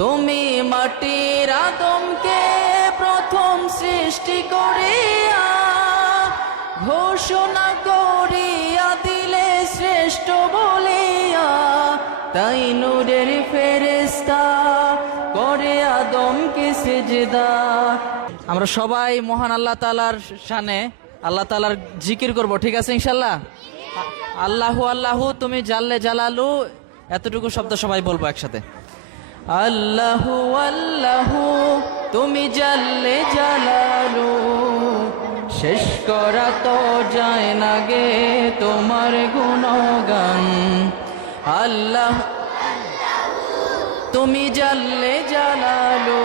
তুমি মাটির আদমকে প্রথম সৃষ্টি করিয়া ঘোষণা করিয়া দিলে শ্রেষ্ঠ বলিয়া, তাই নূরের ফেরেশতা করে আদমকে সিজদা। আমরা সবাই মহান আল্লাহ তাআলার শানে আল্লাহ তাআলার জিকির করব, ঠিক আছে ইনশাআল্লাহ? আল্লাহু আল্লাহু তুমি জাল্লে জালালু, এতটুকু শব্দ সবাই বলবো একসাথে। আল্লাহু আল্লাহু তুমি জাল্লে জালালু, শেষ করা তো যায় না গে তোমার গুণগান। আল্লাহ তুমি জাল্লে জালালু,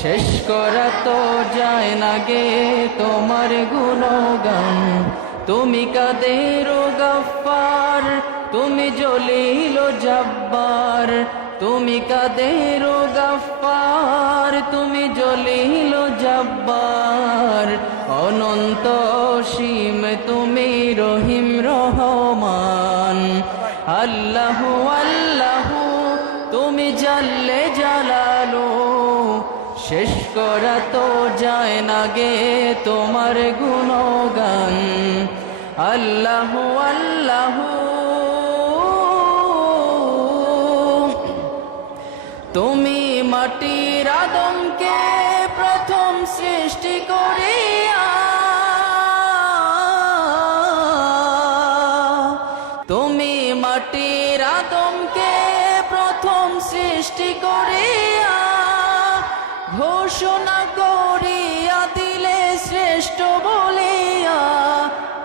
শেষ করা তো যায় না গে তোমার গুণগান। তুমি কাদের গফফার, তুমি জলিল জব্বার, তুমি কাদের গফফার, তুমি জলিল জব্বার। অনন্ত সীম তুমি রহিম রহমান। আল্লাহু আল্লাহু তুমি জাল্লে জালালু, শেষ করা তো যায় না গে তোমার গুণগান। আল্লাহু আল্লাহু তুমি মাটির আদমকে প্রথম সৃষ্টি করিয়া, তুমি মাটির আদমকে প্রথম সৃষ্টি করিয়া ঘোষণা করিয়া দিলে শ্রেষ্ঠ বলিয়া,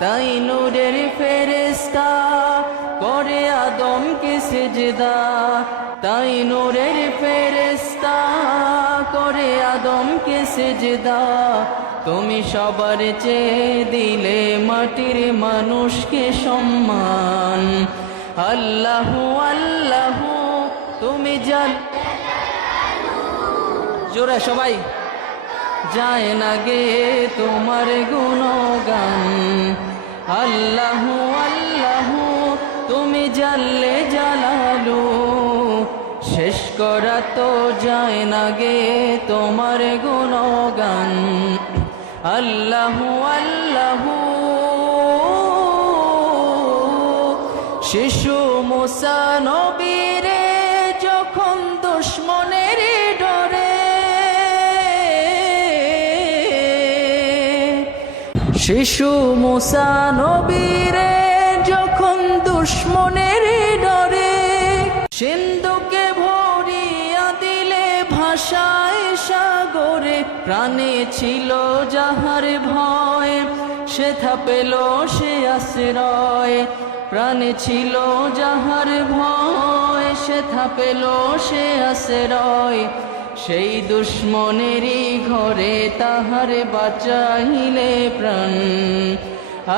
তাই নূরের ফেরেশতা করে আদমকে সিজদা। তাই নূরের ফেরেশতা করে আদমকে সিজদা। তুমি সবার চেয়ে দিলে মাটির মানুষকে সম্মান। আল্লাহু আল্লাহু তুমি জোরে সবাই যায় না গে তোমার গুণগান। আল্লাহু আল্লাহু তুমি জাল্লে জালালু, শেষ করা তো যায় না গে তোমার গুণগান। আল্লাহু আল্লাহু শিশু মুসা নবীরে যখন দুশ্মনের ডরে, শিশু মুসা নবীরে যখন দুশ্মনের ডরে, সিন্ধুকে ভরিয়া দিলে ভাষায় সাগরে। প্রাণে ছিল যাহার ভয়, সেথা পেল সে আশ্রয়। প্রাণে ছিল যাহার ভয়, সেথা পেল সে আশ্রয়। সেই দুশ্মনেরই ঘরে তাহার বাঁচাইলে প্রাণ।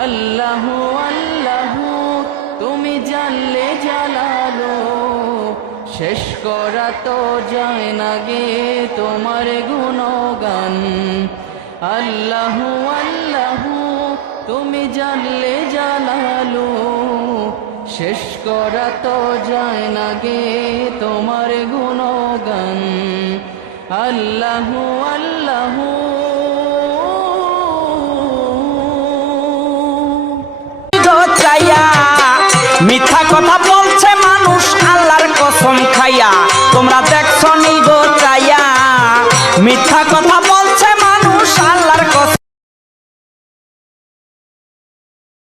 আল্লাহু আল্লাহু তুমি জাল্লে জালালু, শেষ করা তো যায় না গে তোমার গুণগান। আল্লাহু আল্লাহু তুমি জাল্লে জালালু, শেষ করা তো যায় না গে তোমার গুণগান। আল্লাহু আল্লাহু মিথ্যা কথা বলছে মানুষ আল্লাহর কসম খাইয়া, তোমরা দেখছো নি গো চাইয়া। মিথ্যা কথা বলছে